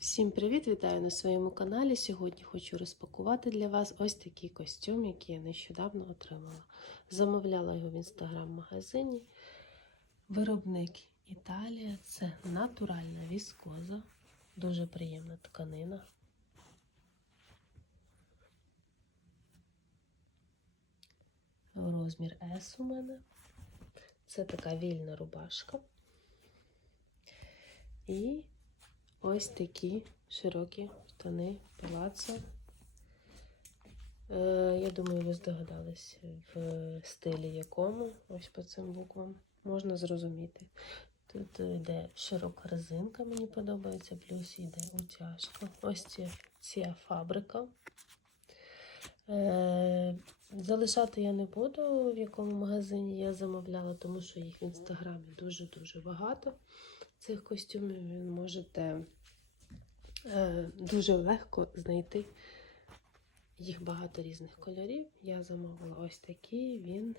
Всім привіт! Вітаю на своєму каналі. Сьогодні хочу розпакувати для вас ось такий костюм, який я нещодавно отримала. Замовляла його в інстаграм-магазині. Виробник Італія це натуральна віскоза, дуже приємна тканина. Розмір S у мене. Це така вільна рубашка. І ось такі широкі штани палацо. Е, я думаю, ви здогадались, в стилі якому, ось по цим буквам, можна зрозуміти. Тут йде широка резинка, мені подобається, плюс йде утяжка. Ось ця, ця фабрика. Е, залишати я не буду, в якому магазині я замовляла, тому що їх в інстаграмі дуже-дуже багато цих костюмів. Ви можете е, дуже легко знайти їх багато різних кольорів. Я замовила ось такий, він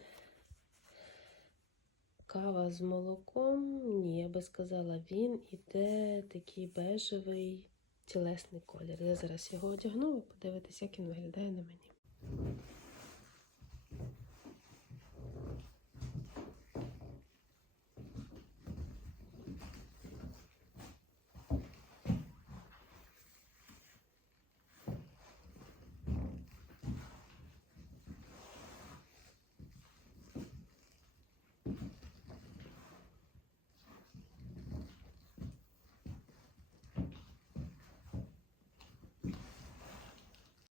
кава з молоком. Ні, я би сказала, він іде такий бежевий тілесний колір. Я зараз його одягну, ви подивитесь, як він виглядає на мені.